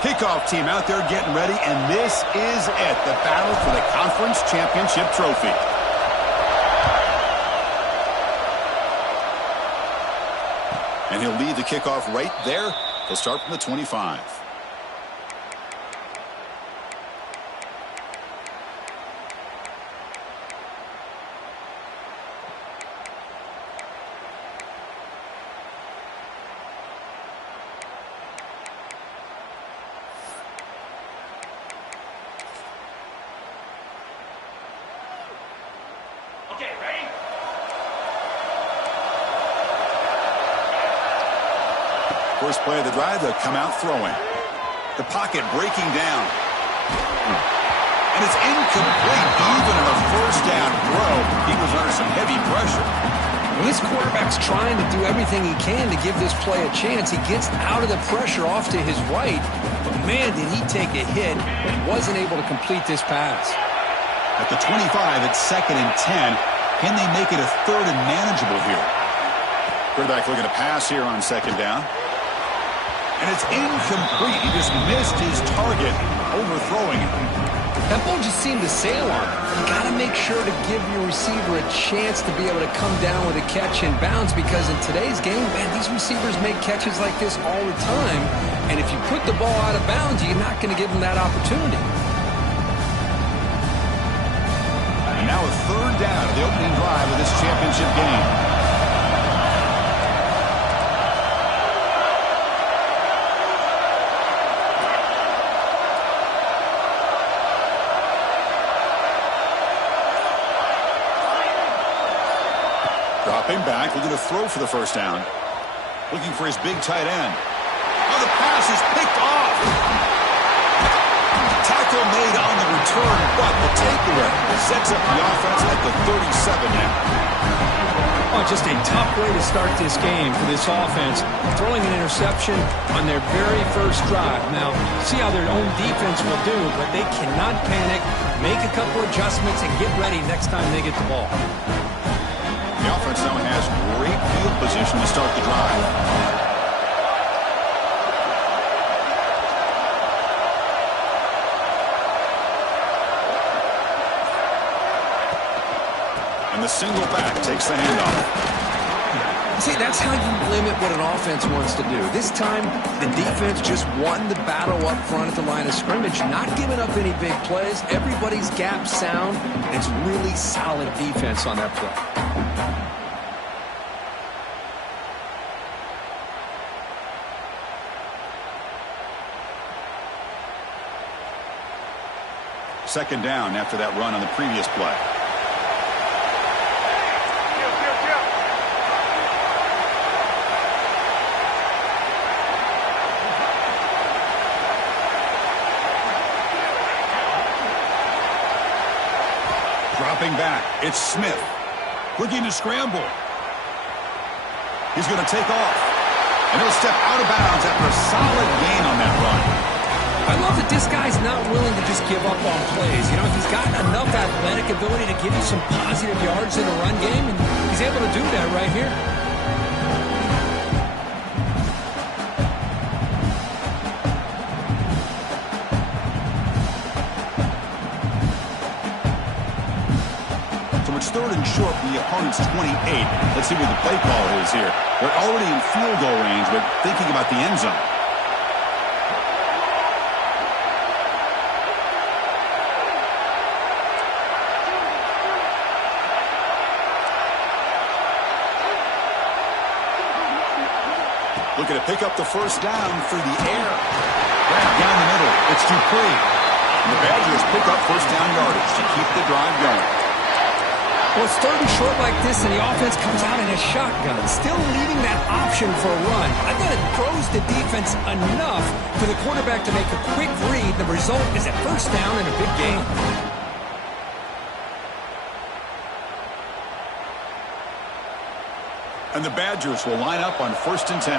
Kickoff team out there getting ready, and this is it, the battle for the conference championship trophy. And he'll lead the kickoff right there. He'll start from the 25. Okay, ready? First play of the drive, they'll come out throwing. The pocket breaking down. And it's incomplete. Even on a first down throw, he was under some heavy pressure. Well, this quarterback's trying to do everything he can to give this play a chance. He gets out of the pressure off to his right. But, man, did he take a hit and wasn't able to complete this pass. At the 25, it's 2nd and 10. Can they make it a 3rd and manageable here? Quarterback looking to pass here on 2nd down. And it's incomplete. He just missed his target, overthrowing it. That ball just seemed to sail on him. You got to make sure to give your receiver a chance to be able to come down with a catch in bounds, because in today's game, man, these receivers make catches like this all the time. And if you put the ball out of bounds, you're not going to give them that opportunity. And now a 3rd down of the opening drive of this championship game. Dropping back, looking to throw for the 1st down. Looking for his big tight end. Oh, the pass is picked off. Tackle made on the return, but the takeaway sets up the offense at the 37 now. Oh, just a tough way to start this game for this offense. Throwing an interception on their very first drive. Now, see how their own defense will do, but they cannot panic, make a couple adjustments, and get ready next time they get the ball. The offense now has great field position to start the drive. And the single back takes the handoff. See, that's how you limit what an offense wants to do. This time, the defense just won the battle up front at the line of scrimmage, not giving up any big plays. Everybody's gap sound. It's really solid defense on that play. Second down after that run on the previous play. Dropping back, it's Smith. Looking to scramble. He's going to take off. And he'll step out of bounds after a solid gain on that run. I love that this guy's not willing to just give up on plays. You know, he's got enough athletic ability to give you some positive yards in a run game, and he's able to do that right here. So it's 3rd and short from the opponent's 28. Let's see what the play call is here. They're already in field goal range, but thinking about the end zone. Looking to pick up the 1st down through the air. Right down the middle, it's Dupree. And the Badgers pick up 1st down yardage to keep the drive going. Well, it's 3rd and short like this, and the offense comes out in a shotgun, still leaving that option for a run. I thought it throws the defense enough for the quarterback to make a quick read. The result is a 1st down and a big gain. And the Badgers will line up on 1st and 10.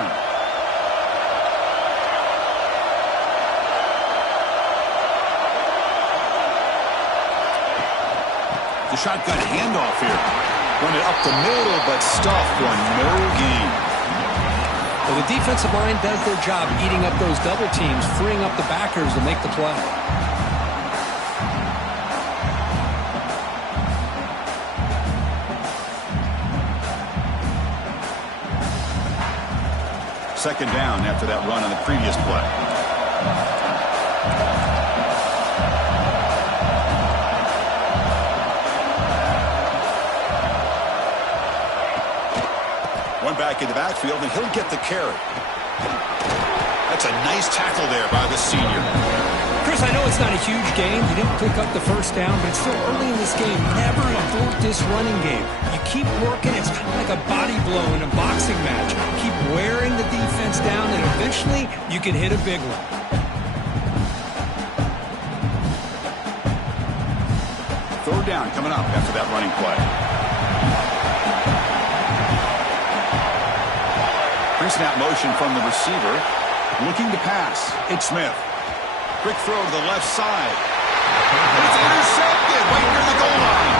The shotgun handoff here. Run it up the middle, but stuffed for no gain. Well, the defensive line does their job eating up those double teams, freeing up the backers to make the play. Second down after that run on the previous play. One back in the backfield, and he'll get the carry. That's a nice tackle there by the senior. Chris, I know it's not a huge game. You didn't pick up the first down, but it's still early in this game. Never abort this running game. You keep working. It's kind of like a body blow in a boxing match. Keep wearing the defense down, and eventually you can hit a big one. Third down coming up after that running play. Pre-snap motion from the receiver. Looking to pass. It's Smith. Quick throw to the left side. It's intercepted right near the goal line.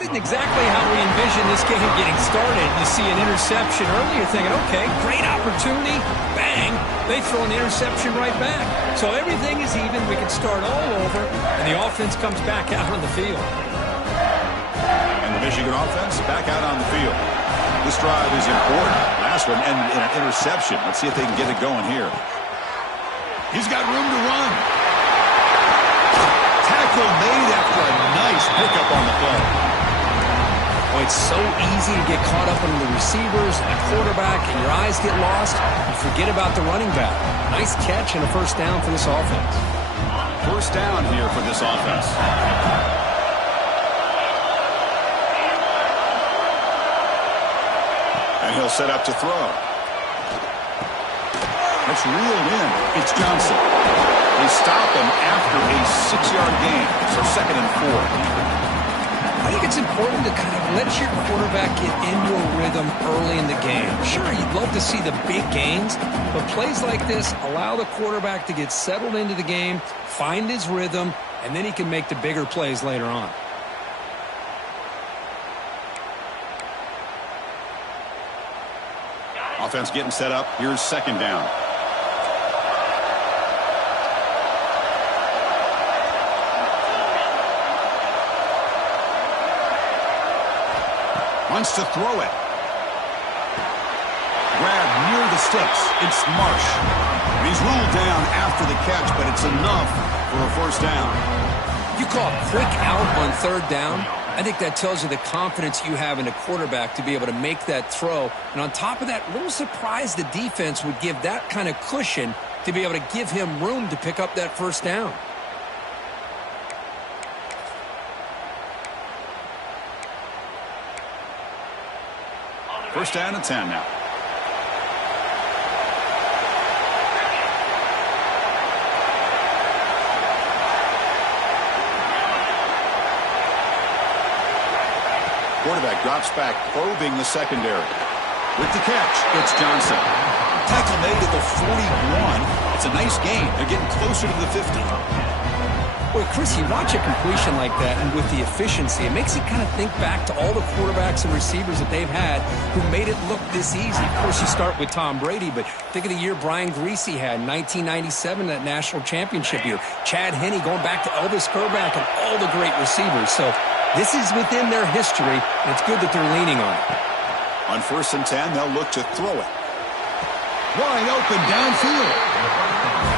Isn't exactly how we envisioned this game getting started. You see an interception early, you're thinking, okay, great opportunity, bang, they throw an interception right back. So everything is even, we can start all over, and the offense comes back out on the field. And the Michigan offense back out on the field. This drive is important. Last one ended in an interception. Let's see if they can get it going here. He's got room to run. Tackle made after a nice pickup on the play. Oh, it's so easy to get caught up in the receivers and the quarterback, and your eyes get lost. You forget about the running back. Nice catch and a first down for this offense. First down here for this offense. And he'll set up to throw. That's reeled in. It's Johnson. They stop him after a 6-yard gain. So 2nd and 4. I think it's important to kind of let your quarterback get into a rhythm early in the game. Sure, you'd love to see the big gains, but plays like this allow the quarterback to get settled into the game, find his rhythm, and then he can make the bigger plays later on. Offense getting set up. Here's second down. Wants to throw it. Grab near the sticks. It's Marsh. And he's ruled down after the catch, but it's enough for a first down. You call quick out on third down. I think that tells you the confidence you have in a quarterback to be able to make that throw. And on top of that, a little surprised the defense would give that kind of cushion to be able to give him room to pick up that first down. First down and 10 now. Quarterback drops back, probing the secondary. With the catch, it's Johnson. Tackle made at the 41. It's a nice gain. They're getting closer to the 50. Boy, Chris, you watch a completion like that, and with the efficiency, it makes you kind of think back to all the quarterbacks and receivers that they've had who made it look this easy. Of course, you start with Tom Brady, but think of the year Brian Griese had in 1997, that national championship year. Chad Henne going back to Elvis Kerback and all the great receivers. So this is within their history, and it's good that they're leaning on it. On 1st and 10, they'll look to throw it. Wide open downfield.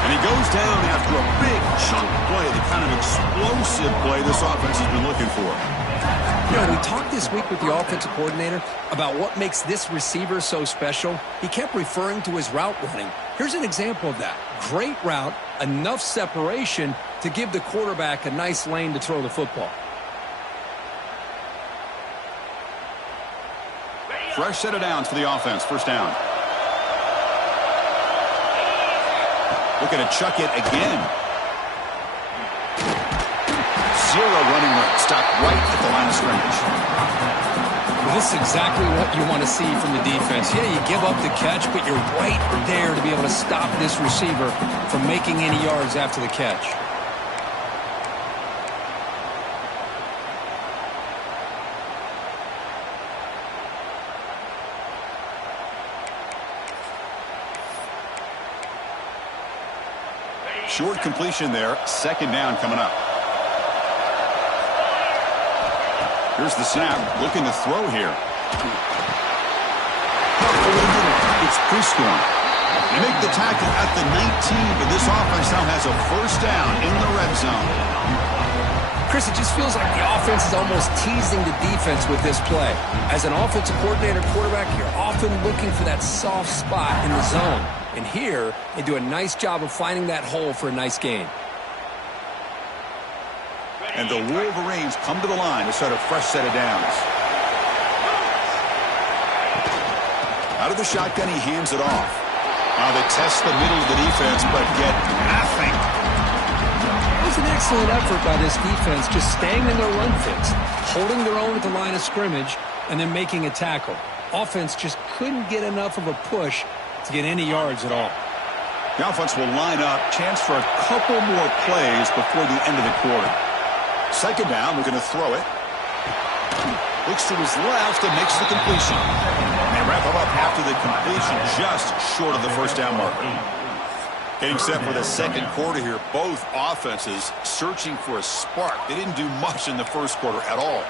And he goes down after a big chunk play, the kind of explosive play this offense has been looking for. You know, we talked this week with the offensive coordinator about what makes this receiver so special. He kept referring to his route running. Here's an example of that. Great route, enough separation to give the quarterback a nice lane to throw the football. Fresh set of downs for the offense. First down. Looking to chuck it again. Zero running room. Stopped right at the line of scrimmage. Well, this is exactly what you want to see from the defense. Yeah, you give up the catch, but you're right there to be able to stop this receiver from making any yards after the catch. Short completion there. Second down coming up. Here's the snap. Looking to throw here. It's pre-scoring. They make the tackle at the 19, but this offense now has a first down in the red zone. Chris, it just feels like the offense is almost teasing the defense with this play. As an offensive coordinator quarterback, you're often looking for that soft spot in the zone. And here, they do a nice job of finding that hole for a nice gain. And the Wolverines come to the line to start a fresh set of downs. Out of the shotgun, he hands it off. Now they test the middle of the defense, but get nothing. It was an excellent effort by this defense, just staying in their run fits, holding their own at the line of scrimmage, and then making a tackle. Offense just couldn't get enough of a push to get any yards at all. The offense will line up. Chance for a couple more plays before the end of the quarter. Second down, we're going to throw it. Looks to his left and makes the completion. They wrap him up after the completion, just short of the first down marker. Getting set for the second quarter here. Both offenses searching for a spark. They didn't do much in the first quarter at all.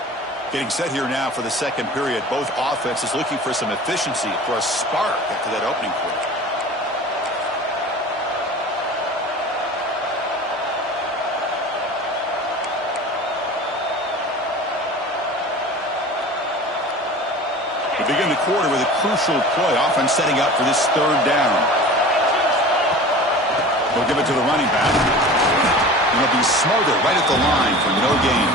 Getting set here now for the second period. Both offenses looking for some efficiency, for a spark after that opening quarter. We begin the quarter with a crucial play. Offense setting up for this third down. They'll give it to the running back. And he'll be smothered right at the line for no gain.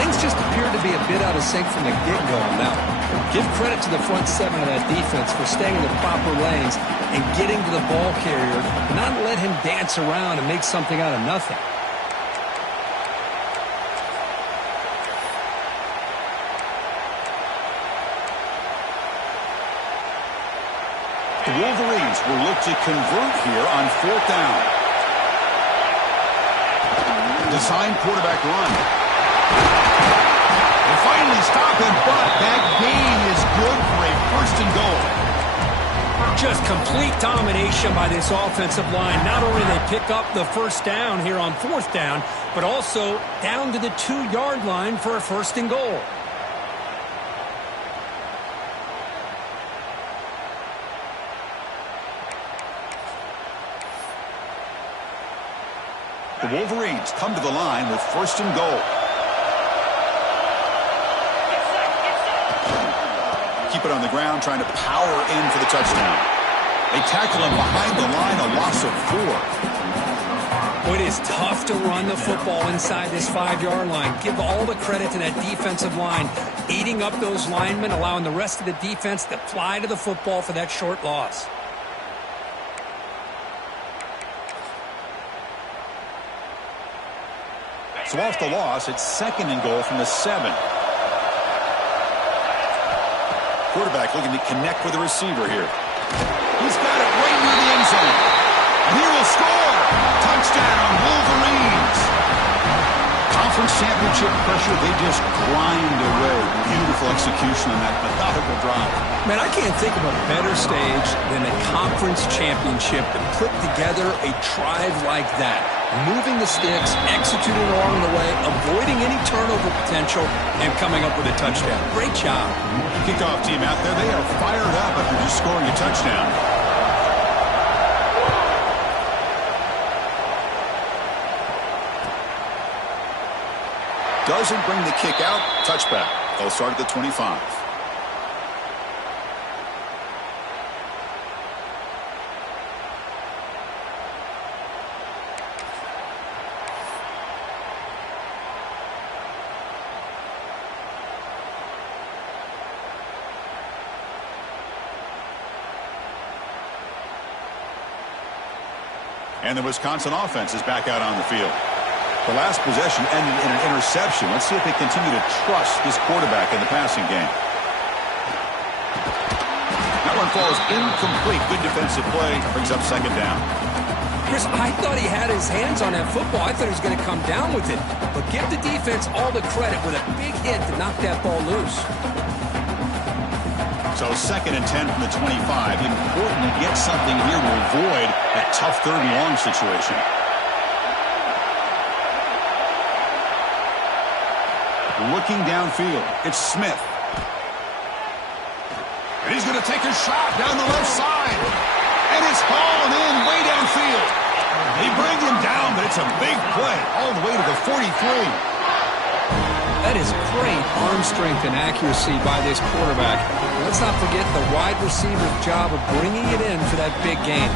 Things just appeared to be a bit out of sync from the get-go on that one. Give credit to the front seven of that defense for staying in the proper lanes and getting to the ball carrier, not let him dance around and make something out of nothing. The Wolverines will look to convert here on fourth down. Design quarterback run. They finally stop him, but that gain is good for a first and goal. Just complete domination by this offensive line. Not only they pick up the first down here on fourth down, but also down to the 2-yard line for a first and goal. The Wolverines come to the line with first and goal. Keep it on the ground, trying to power in for the touchdown. They tackle him behind the line, a loss of 4. Boy, it is tough to run the football inside this 5-yard line. Give all the credit to that defensive line, eating up those linemen, allowing the rest of the defense to fly to the football for that short loss. So off the loss, it's second and goal from the 7. Quarterback looking to connect with the receiver here. He's got it right near the end zone. And he will score. Touchdown, Wolverines. Conference championship pressure, they just grind away. Beautiful execution on that methodical drive. Man, I can't think of a better stage than a conference championship to put together a drive like that. Moving the sticks, executing along the way, avoiding any turnover potential, and coming up with a touchdown. Great job. Kickoff team out there, they are fired up after just scoring a touchdown. Doesn't bring the kick out. Touchback. They'll start at the 25. And the Wisconsin offense is back out on the field. The last possession ended in an interception. Let's see if they continue to trust this quarterback in the passing game. That one falls incomplete. Good defensive play. Brings up second down. Chris, I thought he had his hands on that football. I thought he was going to come down with it. But give the defense all the credit with a big hit to knock that ball loose. So second and 10 from the 25. Important to get something here to avoid that tough third and long situation. Looking downfield, it's Smith. And he's going to take a shot down the left side. And it's hauled in way downfield. They bring him down, but it's a big play all the way to the 43. That is great arm strength and accuracy by this quarterback. Let's not forget the wide receiver's job of bringing it in for that big gain.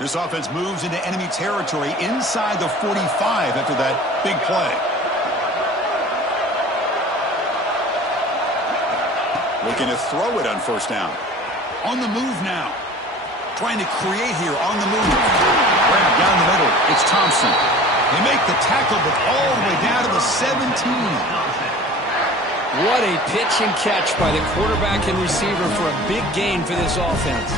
This offense moves into enemy territory inside the 45 after that big play. Looking to throw it on first down. On the move now. Trying to create here on the move. Grab down the middle. It's Thompson. They make the tackle, but all the way down to the 17. What a pitch and catch by the quarterback and receiver for a big gain for this offense.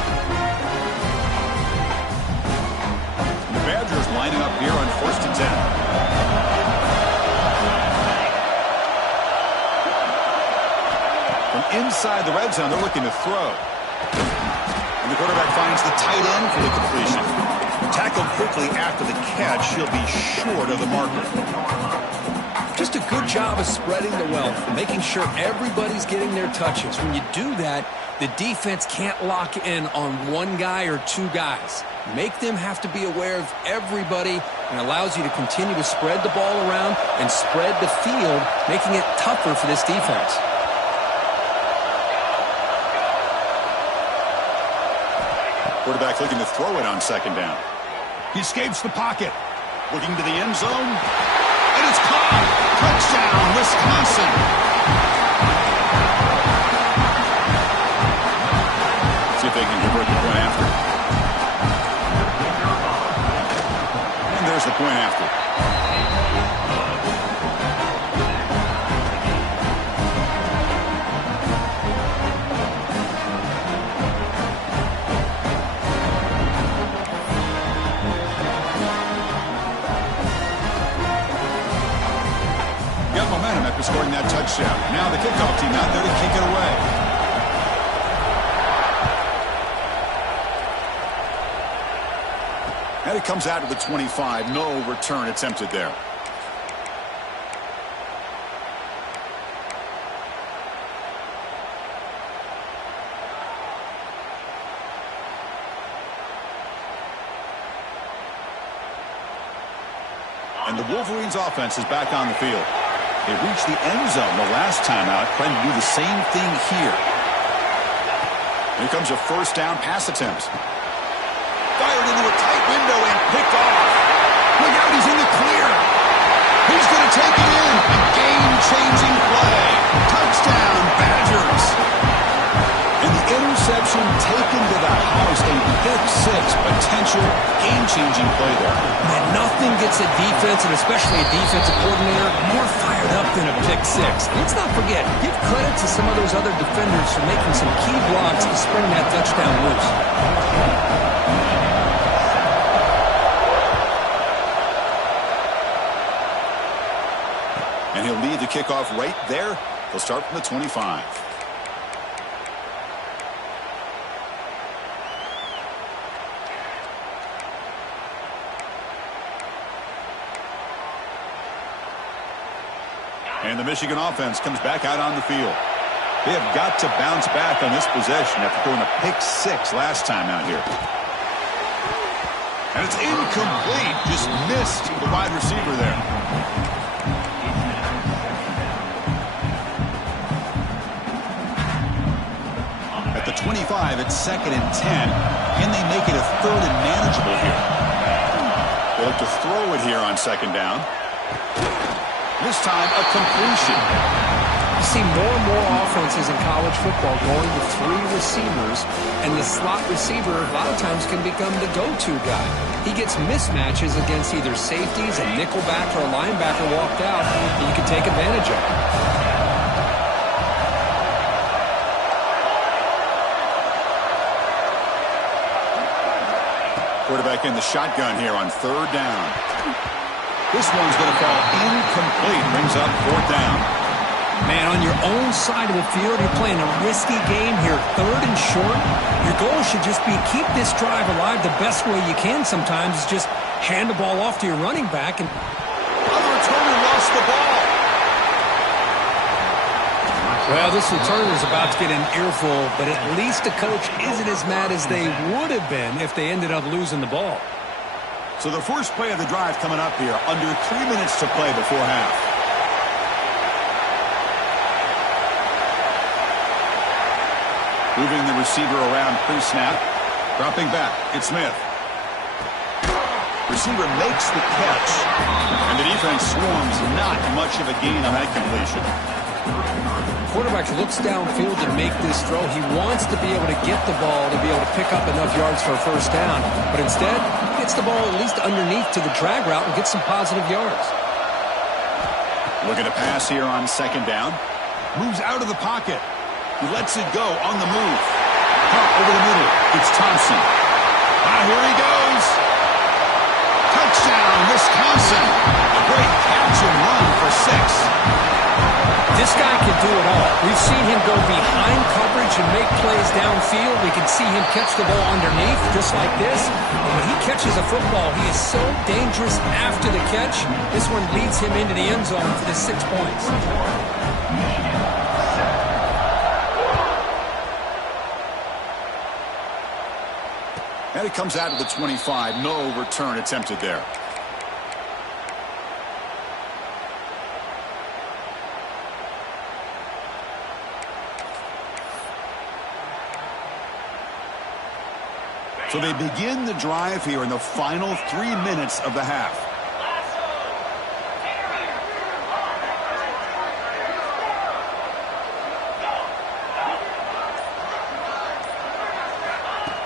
The Badgers lining up here on first and 10. From inside the red zone, they're looking to throw. And the quarterback finds the tight end for the completion. Tackled quickly after the catch. She'll be short of the marker. Just a good job of spreading the wealth, making sure everybody's getting their touches. When you do that, the defense can't lock in on one guy or two guys. Make them have to be aware of everybody, and allows you to continue to spread the ball around and spread the field, making it tougher for this defense. Quarterback looking to throw it on second down. He escapes the pocket. Looking to the end zone. And it's caught. Touchdown, Wisconsin. See if they can convert the point after. And there's the point after. Momentum after scoring that touchdown. Now the kickoff team out there to kick it away. And it comes out to the 25. No return attempted there. And the Wolverines offense is back on the field. They reached the end zone the last time out, trying to do the same thing here. Here comes a first down pass attempt. Fired into a tight window and picked off. Look out, he's in the clear. He's going to take it in. A game-changing play. Touchdown, Badgers. And the interception taken to the house. A pick six, potential game-changing play there. Man, nothing gets a defense, and especially a defensive coordinator, more fired up than a pick six. Let's not forget, give credit to some of those other defenders for making some key blocks to spring that touchdown loose. And he'll lead the kickoff right there. He'll start from the 25. And the Michigan offense comes back out on the field. They have got to bounce back on this possession after throwing a pick six last time out here. And it's incomplete. Just missed the wide receiver there. At the 25, it's 2nd and 10. Can they make it a 3rd and manageable here? They look to throw it here on 2nd down. This time, a completion. You see more and more offenses in college football going with 3 receivers, and the slot receiver a lot of times can become the go-to guy. He gets mismatches against either safeties, a nickelback, or a linebacker walked out, and you can take advantage of it. Quarterback in the shotgun here on 3rd down. This one's going to fall incomplete. Brings up 4th down. Man, on your own side of the field, you're playing a risky game here. 3rd and short. Your goal should just be keep this drive alive the best way you can sometimes is just hand the ball off to your running back. And the returner lost the ball. Well, this return is about to get an earful, but at least the coach isn't as mad as they would have been if they ended up losing the ball. So the first play of the drive coming up here. Under 3 minutes to play before half. Moving the receiver around pre-snap. Dropping back. It's Smith. Receiver makes the catch. And the defense swarms. Not much of a gain on that completion. Quarterback looks downfield to make this throw. He wants to be able to get the ball to be able to pick up enough yards for a 1st down. But instead, he gets the ball at least underneath to the drag route and gets some positive yards. Looking to pass here on 2nd down. Moves out of the pocket. He lets it go on the move. Caught over the middle. It's Thompson. Here he goes. Touchdown, Wisconsin. A great catch and run for 6. This guy can do it all. We've seen him go behind coverage and make plays downfield. We can see him catch the ball underneath, just like this. And when he catches a football, he is so dangerous after the catch. This one leads him into the end zone for the 6 points. And it comes out of the 25. No return attempted there. So they begin the drive here in the final 3 minutes of the half.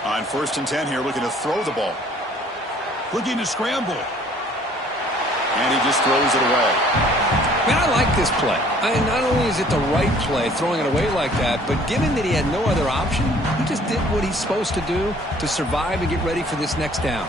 On 1st and 10 here, looking to throw the ball. Looking to scramble. And he just throws it away. Man, I like this play. Not only is it the right play, throwing it away like that, but given that he had no other option, he just did what he's supposed to do to survive and get ready for this next down.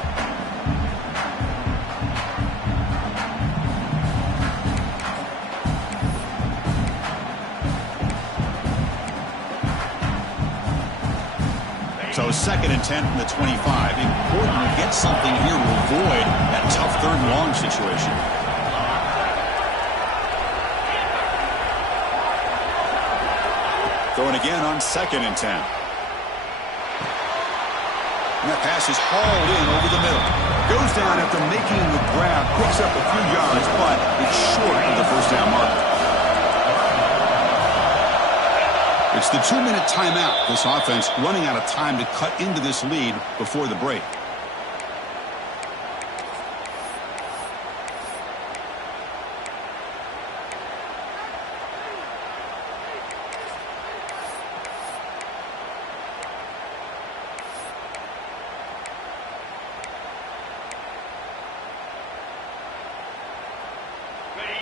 So 2nd and 10 from the 25. Important to get something here to avoid that tough 3rd and long situation. Throwing again on 2nd and 10. And that pass is hauled in over the middle. Goes down after making the grab. Picks up a few yards, but it's short of the 1st down marker. It's the 2-minute timeout. This offense running out of time to cut into this lead before the break.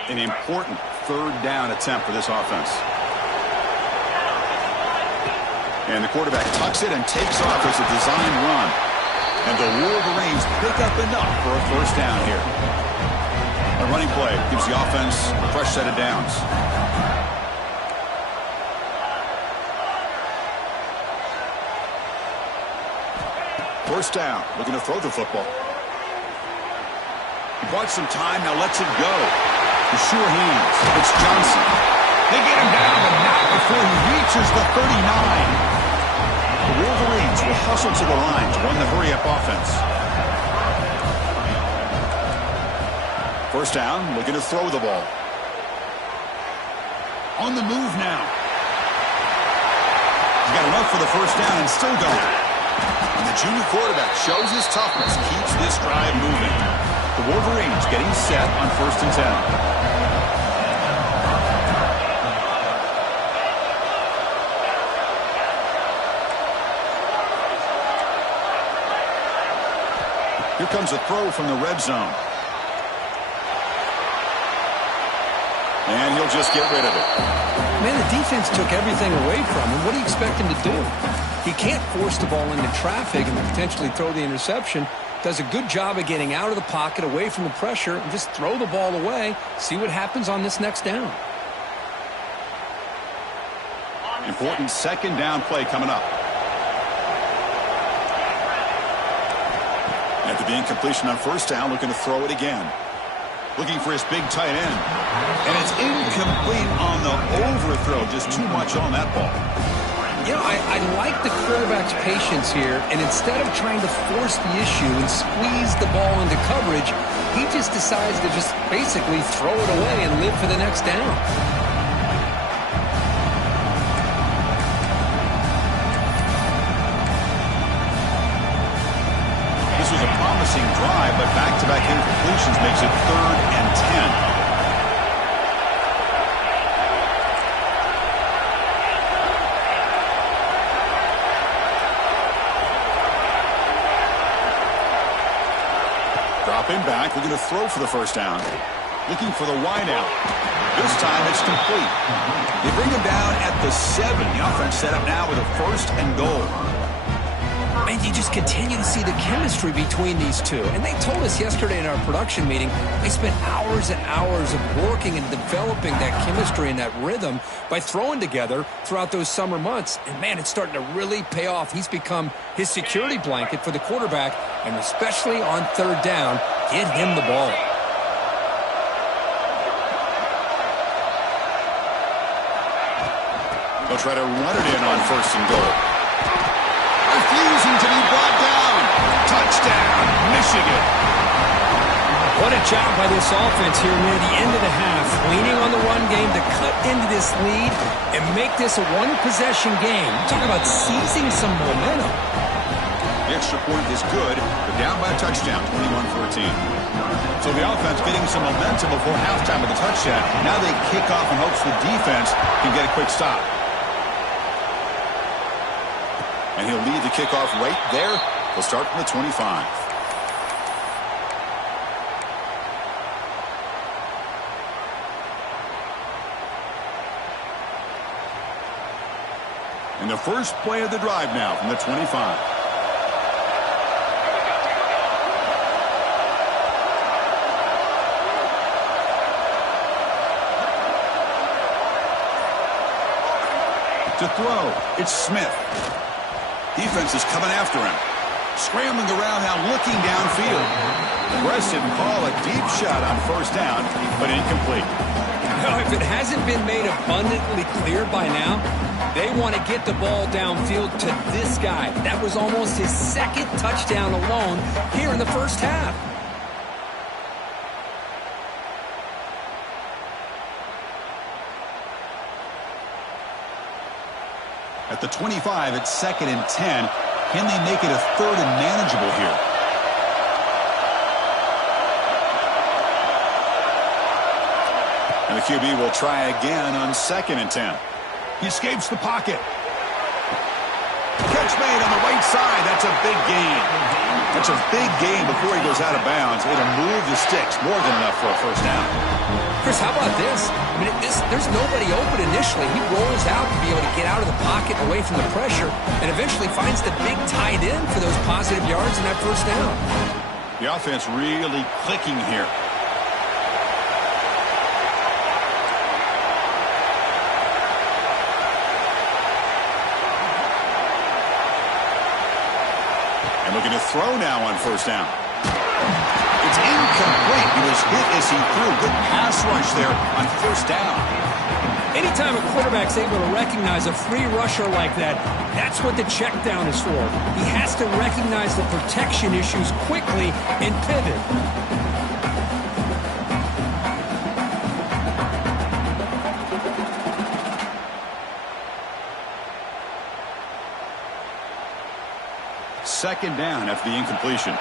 An important 3rd down attempt for this offense. And the quarterback tucks it and takes off as a design run. And the Wolverines pick up enough for a 1st down here. A running play gives the offense a fresh set of downs. First down, looking to throw the football. He bought some time, now lets it go. The sure hands. It's Johnson. They get him down, but not before he reaches the 39. The Wolverines will hustle to the line to run the hurry-up offense. First down, looking to throw the ball. On the move now. He's got enough for the first down and still going. And the junior quarterback shows his toughness, keeps this drive moving. The Wolverines getting set on 1st and 10. Here comes a throw from the red zone. And he'll just get rid of it. Man, the defense took everything away from him. What do you expect him to do? He can't force the ball into traffic and potentially throw the interception. Does a good job of getting out of the pocket, away from the pressure, and just throw the ball away. See what happens on this next down. Important 2nd down play coming up. After the incompletion on 1st down, looking to throw it again. Looking for his big tight end. And it's incomplete on the overthrow. Just too much on that ball. You know, I like the quarterback's patience here, and instead of trying to force the issue and squeeze the ball into coverage, he just decides to just basically throw it away and live for the next down. This was a promising drive, but back-to-back incompletions makes it 3rd and 10. Dropping back, we're going to throw for the first down. Looking for the wideout. This time it's complete. They bring him down at the 7. The offense set up now with a 1st and goal. And you just continue to see the chemistry between these two. And they told us yesterday in our production meeting, they spent hours and hours of working and developing that chemistry and that rhythm by throwing together throughout those summer months. And, man, it's starting to really pay off. He's become his security blanket for the quarterback, and especially on 3rd down, get him the ball. They'll try to run it in on 1st and goal. Refusing to be brought down. Touchdown, Michigan. What a job by this offense here near the end of the half, leaning on the run game to cut into this lead and make this a one-possession game. You're talking about seizing some momentum. The extra point is good, but down by a touchdown, 21-14. So the offense getting some momentum before halftime with the touchdown. Now they kick off in hopes the defense can get a quick stop. And he'll lead the kickoff right there. He'll start from the 25. And the first play of the drive now from the 25. To throw, it's Smith. Defense is coming after him. Scrambling around now, looking downfield. Aggressive call, a deep shot on 1st down, but incomplete. Now, if it hasn't been made abundantly clear by now, they want to get the ball downfield to this guy. That was almost his 2nd touchdown alone here in the first half. At the 25, it's 2nd and 10. Can they make it a 3rd and manageable here? And the QB will try again on 2nd and 10. He escapes the pocket. Catch made on the right side. That's a big gain. That's a big gain before he goes out of bounds. It'll move the sticks. More than enough for a 1st down. Chris, how about this? I mean, there's nobody open initially. He rolls out to be able to get out of the pocket away from the pressure and eventually finds the big tight end for those positive yards in that 1st down. The offense really clicking here. And looking to throw now on 1st down. It's incomplete. He was hit as he threw. Good pass rush there on 1st down. Anytime a quarterback's able to recognize a free rusher like that, that's what the check down is for. He has to recognize the protection issues quickly and pivot. second down after the incompletion.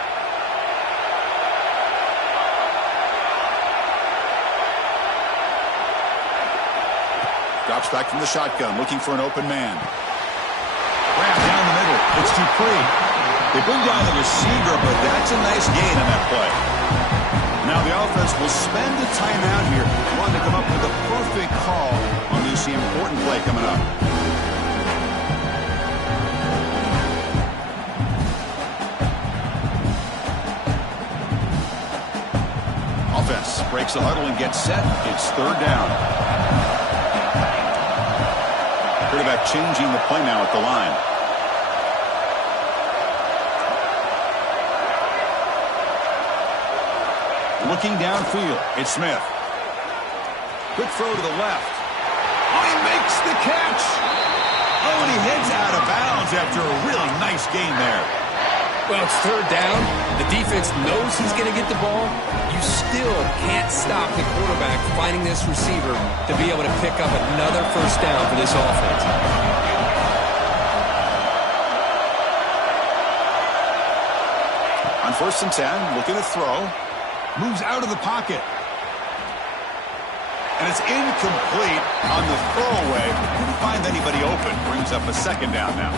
Drops back from the shotgun, looking for an open man. Grab down the middle. It's Dupree. They bring down the receiver, but that's a nice gain on that play. Now the offense will spend the timeout here, wanting to come up with a perfect call on this important play coming up. Offense breaks the huddle and gets set. It's third down. Quarterback changing the play now at the line. Looking downfield, it's Smith. Quick throw to the left. Oh, he makes the catch. Oh, and he heads out of bounds after a really nice gain there. Well, it's third down. The defense knows he's going to get the ball. You still can't stop the quarterback finding this receiver to be able to pick up another first down for this offense. On 1st and 10, looking to throw. Moves out of the pocket. And it's incomplete on the throwaway. Couldn't find anybody open. Brings up a second down now.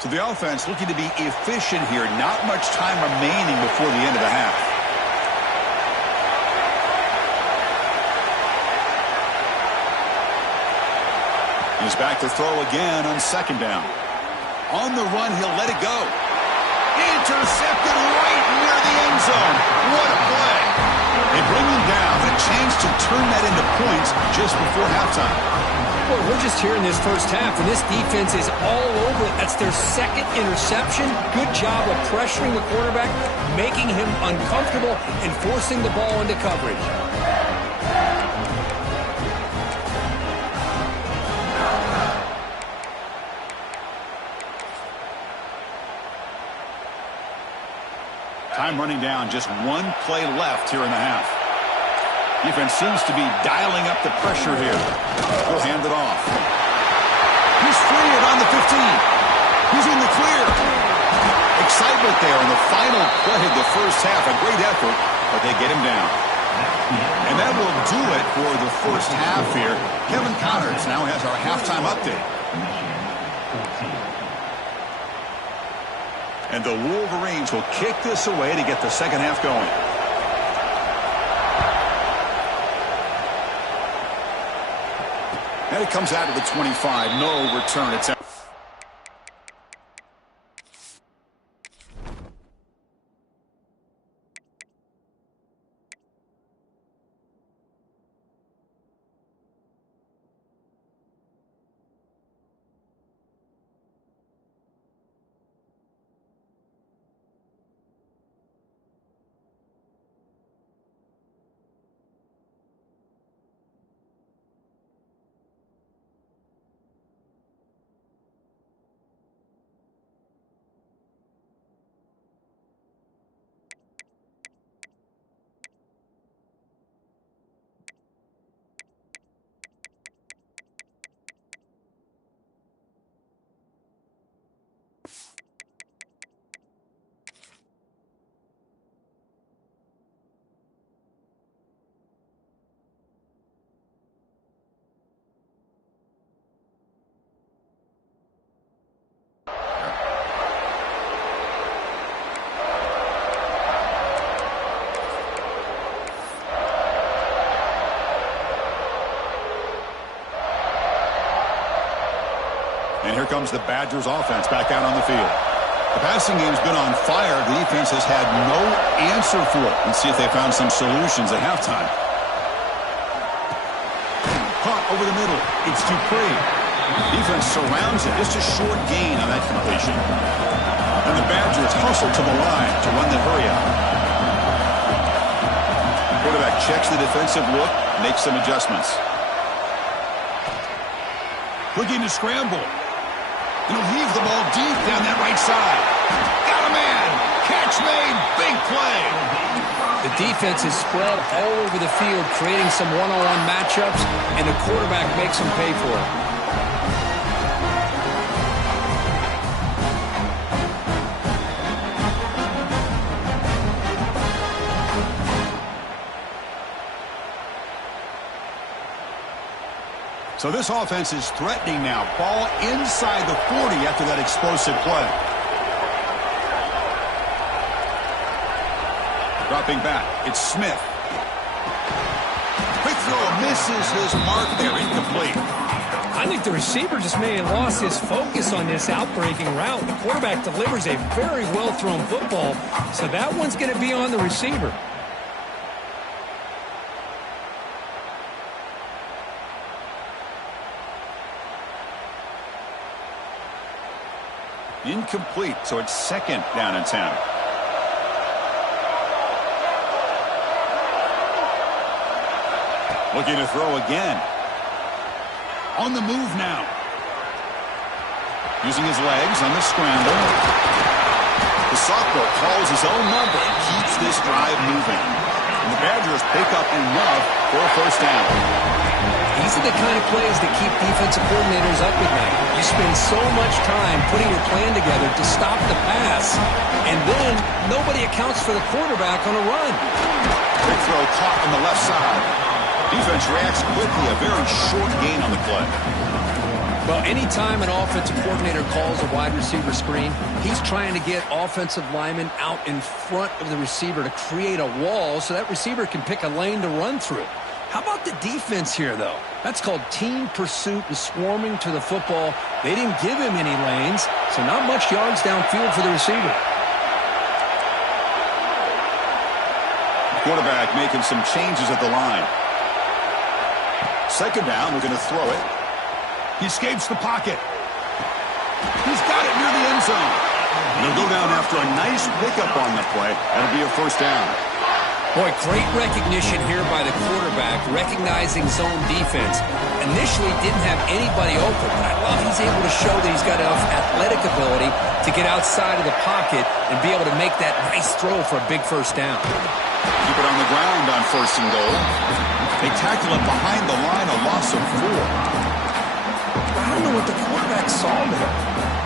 So the offense looking to be efficient here. Not much time remaining before the end of the half. He's back to throw again on second down. On the run, he'll let it go. Intercepted right near the end zone. What a play. They bring him down. A chance to turn that into points just before halftime. Well, we're just here in this first half, and this defense is all over it. That's their second interception. Good job of pressuring the quarterback, making him uncomfortable, and forcing the ball into coverage. Time running down, just one play left here in the half. Defense seems to be dialing up the pressure here. He'll hand it off. He's cleared on the 15. He's in the clear. Excitement there in the final play of the first half. A great effort, but they get him down. And that will do it for the first half here. Kevin Connors now has our halftime update. And the Wolverines will kick this away to get the second half going. And it comes out of the 25. No return. It's out. And here comes the Badgers offense back out on the field. The passing game's been on fire. The defense has had no answer for it. Let's see if they found some solutions at halftime. Caught over the middle. It's Dupree. Defense surrounds it. Just a short gain on that completion. And the Badgers hustle to the line to run the hurry-up. Quarterback checks the defensive look, makes some adjustments. Looking to scramble. He'll heave the ball deep down that right side. Got a man. Catch catch made. Big play. The defense is spread all over the field, creating some one-on-one matchups, and the quarterback makes them pay for it. So this offense is threatening now. Ball inside the 40 after that explosive play. Dropping back, it's Smith. Quick throw misses his mark there, incomplete. I think the receiver just may have lost his focus on this outbreaking route. The quarterback delivers a very well-thrown football, so that one's going to be on the receiver. Incomplete, so it's 2nd down and 10. Looking to throw again. On the move now. Using his legs on the scramble. The sophomore calls his own number and keeps this drive moving. And the Badgers pick up enough for a 1st down. These are the kind of plays that keep defensive coordinators up at night. You spend so much time putting your plan together to stop the pass, and then nobody accounts for the quarterback on a run. Quick throw caught on the left side. Defense reacts quickly, a very short gain on the play. Well, anytime an offensive coordinator calls a wide receiver screen, he's trying to get offensive linemen out in front of the receiver to create a wall so that receiver can pick a lane to run through. How about the defense here, though? That's called team pursuit and swarming to the football. They didn't give him any lanes, so not much yards downfield for the receiver. Quarterback making some changes at the line. 2nd down, we're going to throw it. He escapes the pocket. He's got it near the end zone. And he'll go down after a nice pickup on the play. That'll be a 1st down. Boy, great recognition here by the quarterback, recognizing zone defense. Initially didn't have anybody open, but I love he's able to show that he's got enough athletic ability to get outside of the pocket and be able to make that nice throw for a big 1st down. Keep it on the ground on 1st and goal. They tackle him behind the line, a loss of 4. I don't know what the quarterback saw there.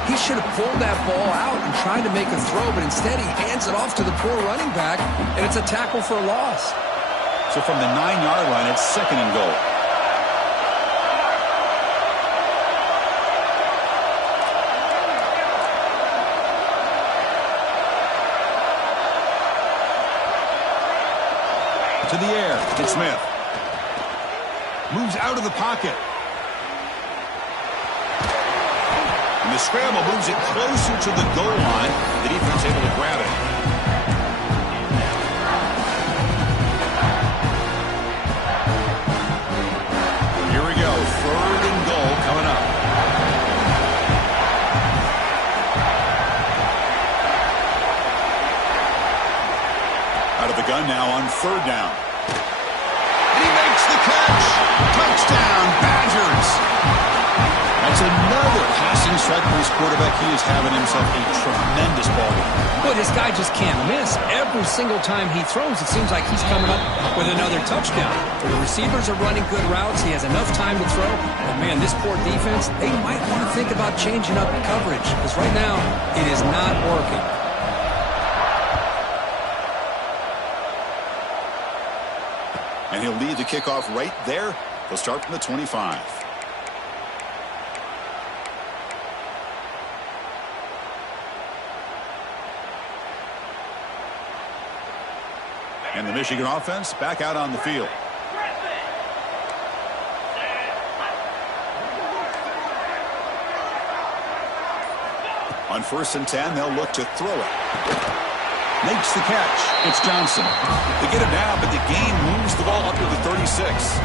He should have pulled that ball out and tried to make a throw, but instead he hands it off to the poor running back, and it's a tackle for a loss. So from the 9-yard line, it's 2nd and goal. To the air, it's Smith. Moves out of the pocket. And the scramble moves it closer to the goal line. The defense able to grab it. Here we go. 3rd and goal coming up. Out of the gun now on 3rd down. And he makes the catch. Touchdown, Badgers. That's another passing strike for his quarterback. He is having himself a tremendous ball game. Boy, this guy just can't miss. Every single time he throws, it seems like he's coming up with another touchdown. The receivers are running good routes. He has enough time to throw. But, man, this poor defense, they might want to think about changing up coverage because right now it is not working. And he'll lead the kickoff right there. They'll start from the 25. And the Michigan offense back out on the field. On 1st and 10, they'll look to throw it. Makes the catch. It's Johnson. They get it down, but the gain moves the ball up to the 36.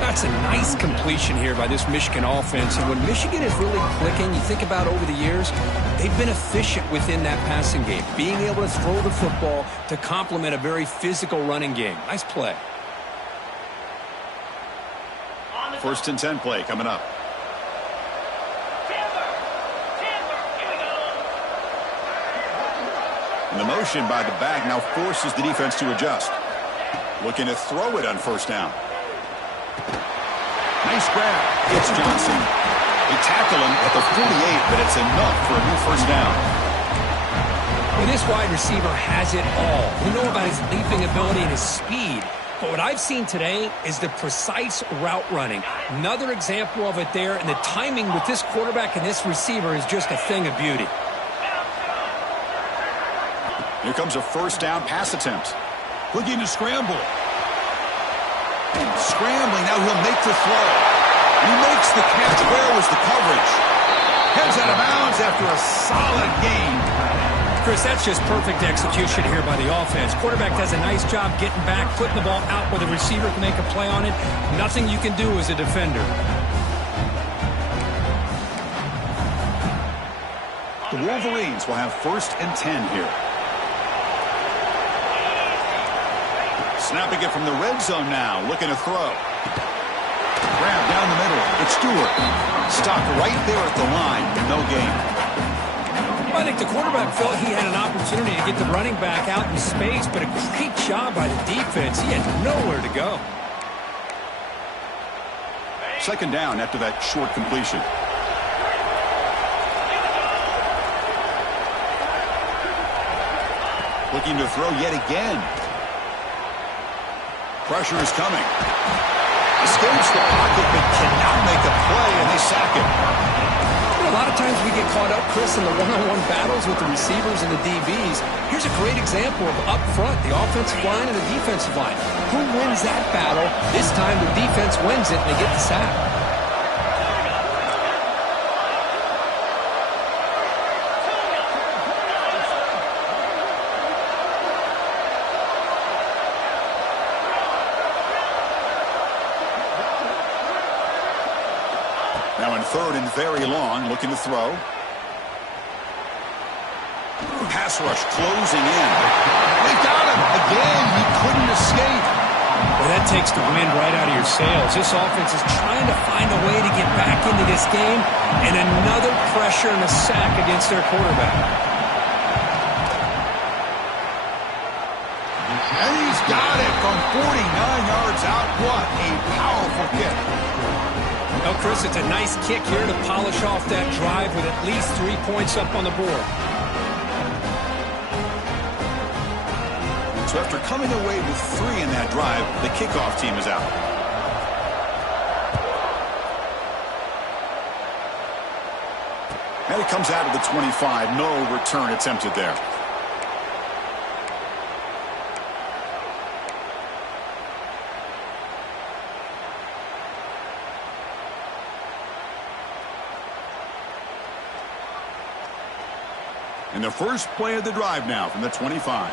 That's a nice completion here by this Michigan offense. And when Michigan is really clicking, you think about over the years, they've been efficient within that passing game, being able to throw the football to complement a very physical running game. Nice play. 1st and 10 play coming up. And the motion by the back now forces the defense to adjust. Looking to throw it on first down. Nice grab. It's Johnson. They tackle him at the 48, but it's enough for a new first down. Well, this wide receiver has it all. We know about his leaping ability and his speed. But what I've seen today is the precise route running. Another example of it there, and the timing with this quarterback and this receiver is just a thing of beauty. Here comes a first down pass attempt. Looking to scramble. Scrambling, now he'll make the throw. He makes the catch. Where was the coverage? Heads out of bounds after a solid gain. Chris, that's just perfect execution here by the offense. Quarterback does a nice job getting back, putting the ball out where the receiver can make a play on it. Nothing you can do as a defender. The Wolverines will have 1st and 10 here. Snapping it from the red zone now, looking to throw. Grab down the middle. It's Stewart. Stopped right there at the line. No gain. I think the quarterback felt he had an opportunity to get the running back out in space, but a great job by the defense. He had nowhere to go. Second down after that short completion. Looking to throw yet again. Pressure is coming. Escapes the pocket, but cannot make a play, and they sack him. A lot of times we get caught up, Chris, in the one-on-one battles with the receivers and the DBs. Here's a great example of up front, the offensive line and the defensive line. Who wins that battle? This time the defense wins it, and they get the sack. Now in 3rd and very long, looking to throw. Pass rush closing in. They got him again. He couldn't escape. Well, that takes the wind right out of your sails. This offense is trying to find a way to get back into this game, and another pressure and a sack against their quarterback. And he's got it from 49 yards out. What a powerful kick. Well, Chris, it's a nice kick here to polish off that drive with at least 3 points up on the board. So after coming away with 3 in that drive, the kickoff team is out. And it comes out of the 25. No return attempted there. And the first play of the drive now from the 25.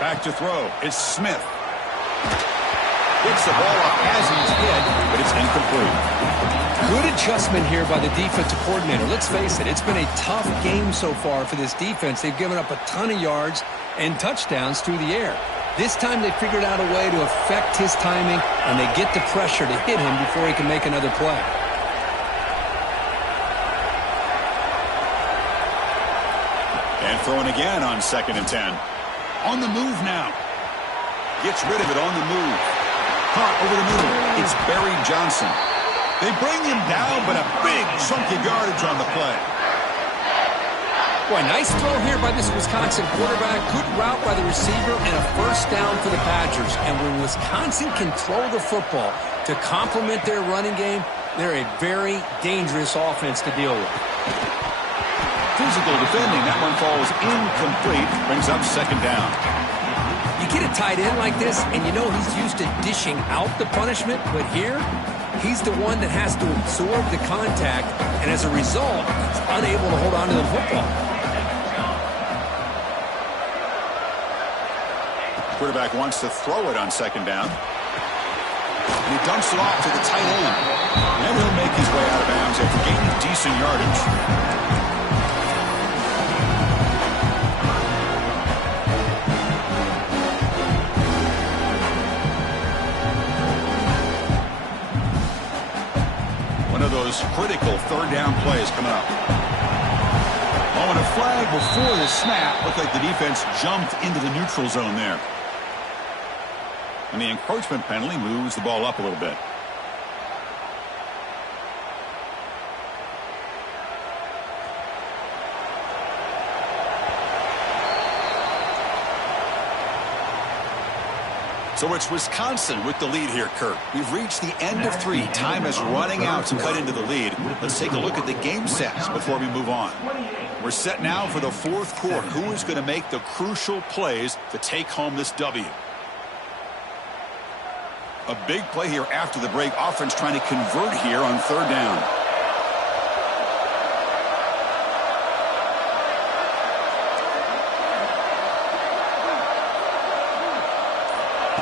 Back to throw. It's Smith. Gets the ball off Hasley's head, but it's incomplete. Good adjustment here by the defensive coordinator. Let's face it, it's been a tough game so far for this defense. They've given up a ton of yards and touchdowns through the air. This time they figured out a way to affect his timing, and they get the pressure to hit him before he can make another play. And throwing again on 2nd and 10. On the move now. Gets rid of it on the move. Caught over the middle. It's Barry Johnson. They bring him down, but a big chunk of yardage on the play. Boy, nice throw here by this Wisconsin quarterback. Good route by the receiver and a first down for the Badgers. And when Wisconsin can throw the football to complement their running game, they're a very dangerous offense to deal with. Physical defending. That one falls incomplete. Brings up 2nd down. You get a tight end like this, and you know he's used to dishing out the punishment. But here, he's the one that has to absorb the contact. And as a result, he's unable to hold on to the football. Quarterback wants to throw it on 2nd down. And he dumps it off to the tight end. And he'll make his way out of bounds after gaining decent yardage. One of those critical third down plays coming up. Oh, and a flag before the snap. Looked like the defense jumped into the neutral zone there. And the encroachment penalty moves the ball up a little bit. So it's Wisconsin with the lead here, Kurt. We've reached the end of 3. Time is running out to cut into the lead. Let's take a look at the game sets before we move on. We're set now for the fourth quarter. Who is going to make the crucial plays to take home this W? A big play here after the break. Offense trying to convert here on third down.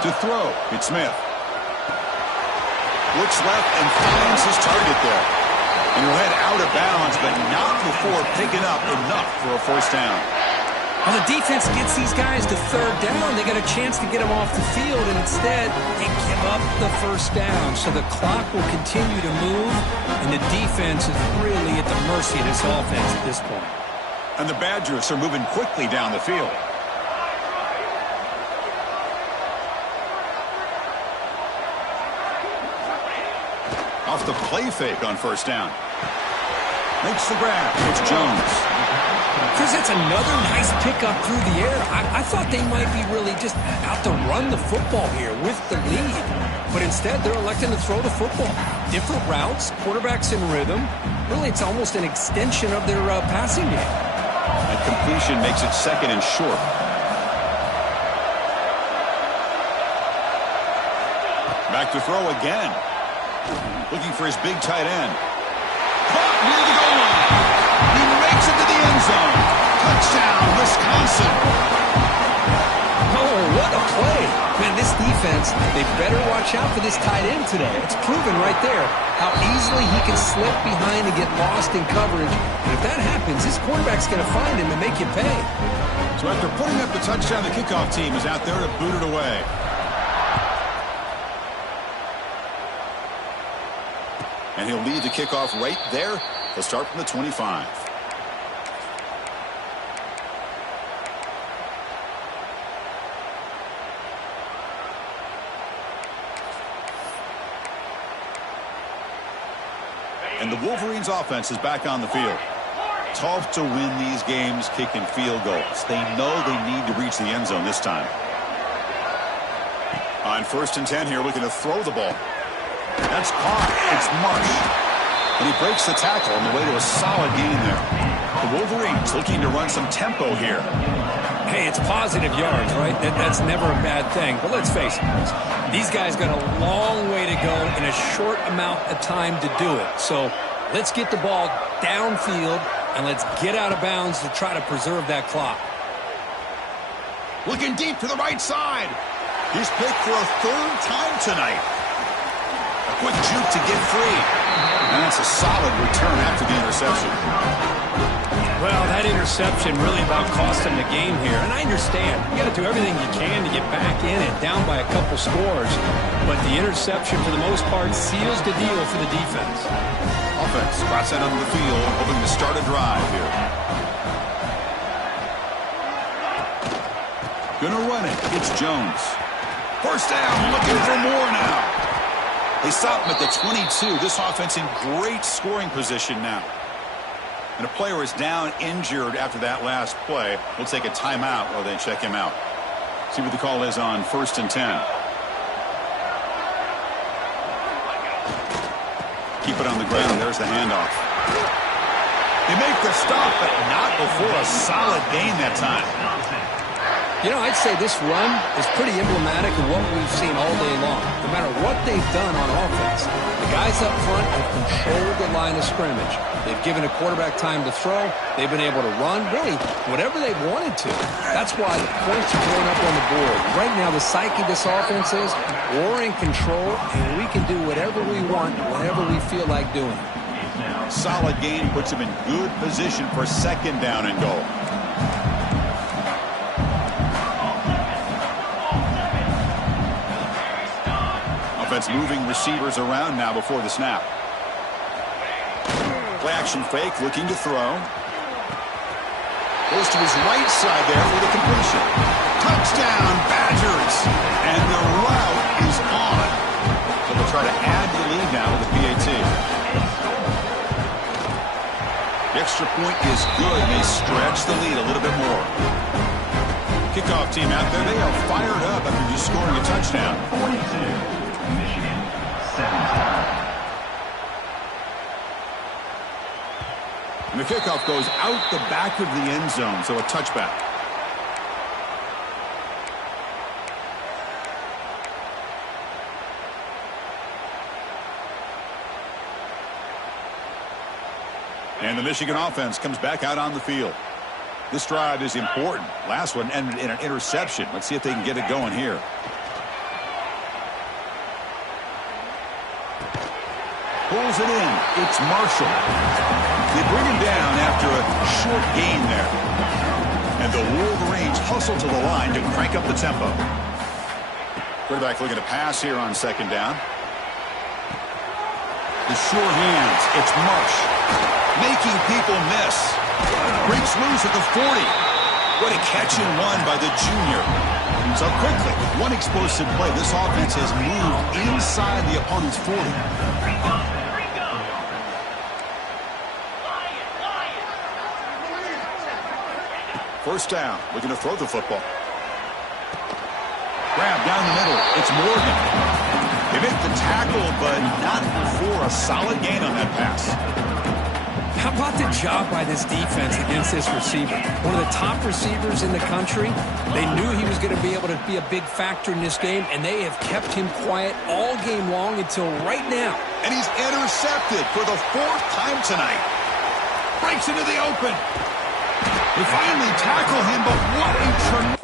To throw, it's Smith. Looks left and finds his target there. And he'll head out of bounds, but not before picking up enough for a first down. When the defense gets these guys to third down, they got a chance to get them off the field, and instead they give up the first down. So the clock will continue to move, and the defense is really at the mercy of this offense at this point. And the Badgers are moving quickly down the field. Off the play fake on first down. Makes the grab. It's Jones. Chris, that's another nice pickup through the air. I thought they might be really just out to run the football here with the lead. But instead, they're electing to throw the football. Different routes, quarterbacks in rhythm. Really, it's almost an extension of their passing game. And completion makes it second and short. Back to throw again. Looking for his big tight end. Caught near the goal line. He makes it to the end zone. Touchdown, Wisconsin. Oh, what a play. Man, this defense, they better watch out for this tight end today. It's proven right there how easily he can slip behind and get lost in coverage. And if that happens, this quarterback's going to find him and make you pay. So after putting up the touchdown, the kickoff team is out there to boot it away. And he'll lead the kickoff right there. He'll start from the 25. And the Wolverines offense is back on the field. Tough to win these games kicking field goals. They know they need to reach the end zone this time. On 1st and 10 here, looking to throw the ball. That's caught. It's Marsh. And he breaks the tackle on the way to a solid gain there. The Wolverines looking to run some tempo here. Hey, it's positive yards, right? That's never a bad thing. But let's face it, these guys got a long way to go in a short amount of time to do it. So let's get the ball downfield and let's get out of bounds to try to preserve that clock. Looking deep to the right side. He's picked for a third time tonight. A quick juke to get free. And that's a solid return after the interception. Well, that interception really about cost him the game here. And I understand. You got to do everything you can to get back in and down by a couple scores. But the interception, for the most part, seals the deal for the defense. Offense spots that onto the field, hoping to start a drive here. Gonna run it. It's Jones. First down, looking for more now. They stop him at the 22. This offense in great scoring position now. And a player is down injured after that last play. We'll take a timeout while they check him out. See what the call is on 1st and 10. Keep it on the ground. There's the handoff. They make the stop, but not before a solid gain that time. You know, I'd say this run is pretty emblematic of what we've seen all day long. No matter what they've done on offense, the guys up front have controlled the line of scrimmage. They've given a quarterback time to throw. They've been able to run, really, whatever they've wanted to. That's why the points are going up on the board. Right now, the psyche of this offense is we're in control, and we can do whatever we want, whenever we feel like doing it. Solid gain puts him in good position for second down and goal. Offense moving receivers around now before the snap. Play action fake, looking to throw. Goes to his right side there for the completion. Touchdown, Badgers! And the route is on. So they'll try to add the lead now with the PAT. The extra point is good. They stretch the lead a little bit more. Kickoff team out there. They are fired up after just scoring a touchdown. 42, Michigan, 17. And the kickoff goes out the back of the end zone, so a touchback. And the Michigan offense comes back out on the field. This drive is important. Last one ended in an interception. Let's see if they can get it going here. Pulls it in. It's Marshall. They bring him down after a short gain there. And the Wolverines hustle to the line to crank up the tempo. Quarterback looking to pass here on second down. The sure hands. It's Marsh. Making people miss. Breaks loose at the 40. What a catch and run by the junior. So quickly, with one explosive play, this offense has moved inside the opponent's 40. First down, looking to throw the football. Grab down the middle. It's Morgan. They make the tackle, but not for a solid gain on that pass. How about the job by this defense against this receiver? One of the top receivers in the country. They knew he was going to be able to be a big factor in this game, and they have kept him quiet all game long until right now. And he's intercepted for the 4th time tonight. Breaks into the open. They finally tackle him, but what a tremendous